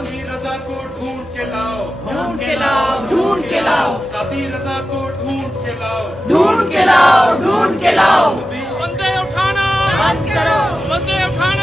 सभी रजा को ढूंढ के लाओ, ढूंढ के लाओ, ढूंढ के लाओ, सभी रजा को ढूंढ के लाओ, ढूंढ के लाओ, ढूंढ के लाओ। बंदे उठाना बंद करो, बंदे उठाना।